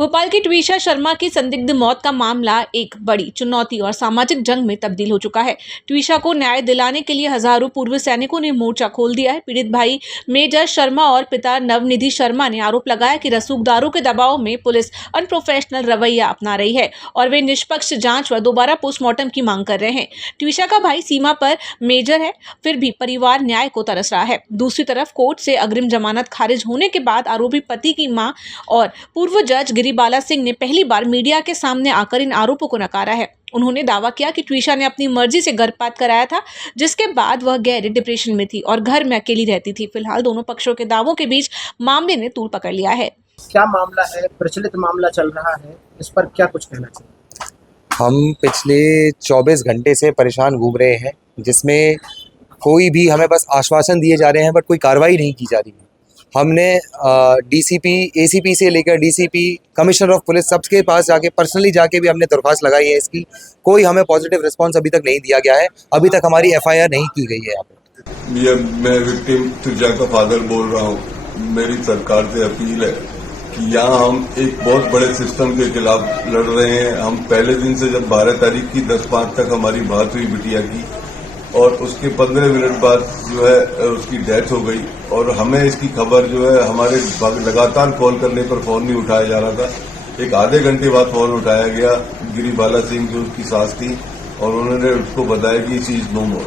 भोपाल की ट्विशा शर्मा की संदिग्ध मौत का मामला एक बड़ी चुनौती और सामाजिक जंग में तब्दील हो चुका है। ट्विशा को न्याय दिलाने के लिए हजारों पूर्व सैनिकों ने मोर्चा खोल दिया है। पीड़ित भाई मेजर शर्मा और पिता नवनिधि शर्मा ने आरोप लगाया कि रसूखदारों के दबाव में पुलिस अनप्रोफेशनल रवैया अपना रही है और वे निष्पक्ष जांच व दोबारा पोस्टमार्टम की मांग कर रहे हैं। ट्विशा का भाई सीमा पर मेजर है, फिर भी परिवार न्याय को तरस रहा है। दूसरी तरफ कोर्ट से अग्रिम जमानत खारिज होने के बाद आरोपी पति की मां और पूर्व जज गिरिबाला सिंह ने पहली बार मीडिया के सामने आकर इन आरोपों को नकारा है। उन्होंने दावा किया कि ट्विशा ने अपनी मर्जी से गर्भपात कराया था, जिसके बाद वह गहरे डिप्रेशन में थी और घर में अकेली रहती थी। फिलहाल दोनों पक्षों के दावों के बीच मामले ने तूल पकड़ लिया है। क्या मामला है? प्रचलित मामला चल रहा है, इस पर क्या कुछ कहना चाहिए? हम पिछले 24 घंटे से परेशान घूम रहे हैं, जिसमें कोई भी हमें बस आश्वासन दिए जा रहे हैं, बट कोई कार्रवाई नहीं की जा रही है। हमने डीसीपी, एसीपी से लेकर डीसीपी, कमिश्नर ऑफ पुलिस, सबके पास जाके पर्सनली जाके भी हमने दरख्वास्त लगाई है इसकी। कोई हमें पॉजिटिव रिस्पांस अभी तक नहीं दिया गया है। अभी तक हमारी एफआईआर नहीं की गई है यहाँ पे। मैं विक्टिम ट्विशा का फादर बोल रहा हूँ। मेरी सरकार से अपील है कि यहाँ हम एक बहुत बड़े सिस्टम के खिलाफ लड़ रहे हैं। हम पहले दिन से, जब 12 तारीख की 10/5 तक हमारी बात हुई बिटिया की, और उसके 15 मिनट बाद जो है उसकी डेथ हो गई, और हमें इसकी खबर जो है हमारे लगातार कॉल करने पर फोन नहीं उठाया जा रहा था। एक आधे घंटे बाद फोन उठाया गया। गिरिबाला सिंह जो उसकी सास थी, और उन्होंने उसको बताया कि शी इज नो मोर,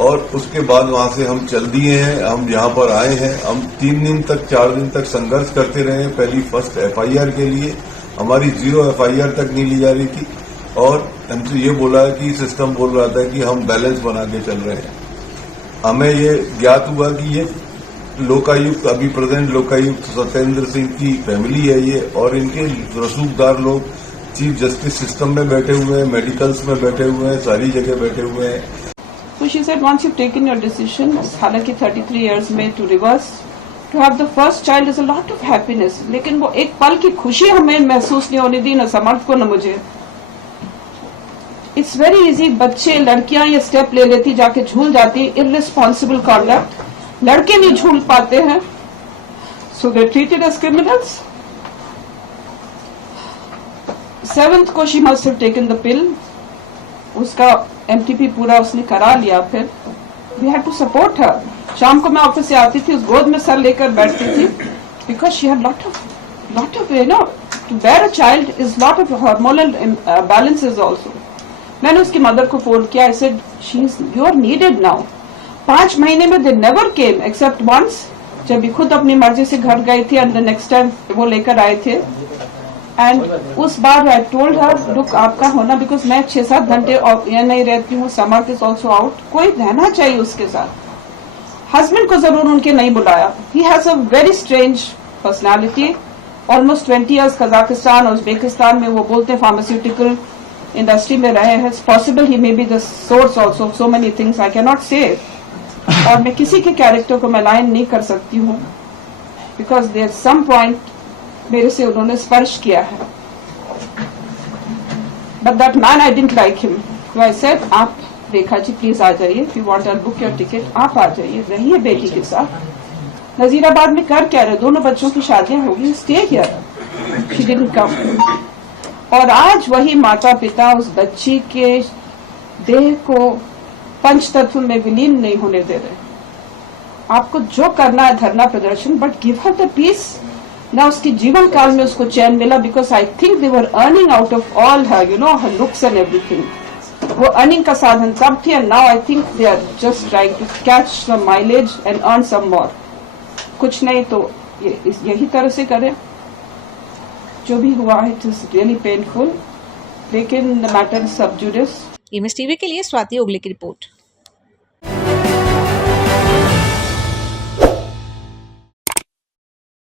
और उसके बाद वहां से हम चल दिए हैं। हम यहाँ पर आए हैं। हम 3 दिन तक 4 दिन तक संघर्ष करते रहे। पहली फर्स्ट एफआईआर के लिए हमारी 0 एफआईआर तक नहीं ली जा रही थी, और हमसे ये बोला है कि सिस्टम बोल रहा था कि हम बैलेंस बना के चल रहे हैं। हमें ये ज्ञात हुआ कि ये लोकायुक्त, अभी प्रेजेंट लोकायुक्त सत्येंद्र सिंह की फैमिली है ये, और इनके रसूखदार लोग चीफ जस्टिस सिस्टम में बैठे हुए हैं, मेडिकल्स में बैठे हुए हैं, सारी जगह बैठे हुए हैं। So she said, once you've taken your decision, हालांकि 33 years में to reverse, to have the first child is a lot of happiness, लेकिन वो एक पल की खुशी हमें महसूस नहीं होने दी, न समर्थ को न मुझे। इट्स वेरी इजी, बच्चे लड़कियां ये स्टेप ले लेती, जाके झूल जाती, इररिस्पॉन्सिबल कॉन्डक्ट। लड़के नहीं झूल पाते हैं, so they treated as criminals. 7th को she must have taken the pill. उसका एमटीपी पूरा उसने करा लिया। फिर we had to support her. शाम को मैं ऑफिस से आती थी, उस गोद में सर लेकर बैठती थी, because she had lot of you know, to bear a child is lot of hormonal balances also. मैंने उसकी मदर को फोन किया। I said, you are needed now. 5 महीने में they never came except once, जब भी खुद अपनी मर्जी से घर गई थी, एंड द नेक्स्ट टाइम वो लेकर आए थे। एंड उस बार आई टोल्ड हर, लुक आपका होना, बिकॉज मैं 6-7 घंटे यहाँ नहीं रहती हूँ, समर इज ऑल्सो आउट, कोई रहना चाहिए उसके साथ। हस्बैंड को जरूर उनके नहीं बुलाया। He has a very strange personality. Almost 20 years Kazakhstan और उज्बेकिस्तान में वो बोलते हैं फार्मास्यूटिकल इंडस्ट्री में रहे हैं। Possible he may be the source also so many things I can not से, और मैं किसी के कैरेक्टर को मैं लाइन नहीं कर सकती हूँ, बिकॉज देयर सम पॉइंट मेरे से उन्होंने स्पर्श किया है। But that man I didn't like him. So I said, आप रेखा जी प्लीज आ जाइए, if you want to book your ticket, आप आ जाइए, रहिए बेटी के साथ। नजीराबाद में कर क्या रहे, दोनों बच्चों की शादियां होगी, stay here. She didn't come. और आज वही माता पिता उस बच्ची के देह को पंचतत्व में विलीन नहीं होने दे रहे। आपको जो करना है धरना प्रदर्शन, but give her the peace ना। उसके जीवन काल में उसको चैन मिला, because I think they were earning out of all her, you know, her looks and everything. वो अर्निंग का साधन सब थी, and now I think they are just trying to catch some mileage and earn some more. कुछ नहीं तो यही तरह से करें। जो भी हुआ है इट इज रियली पेनफुल, लेकिन द मैटर इज सब जुडिस। एमएस टीवी के लिए स्वाति ओगले की रिपोर्ट।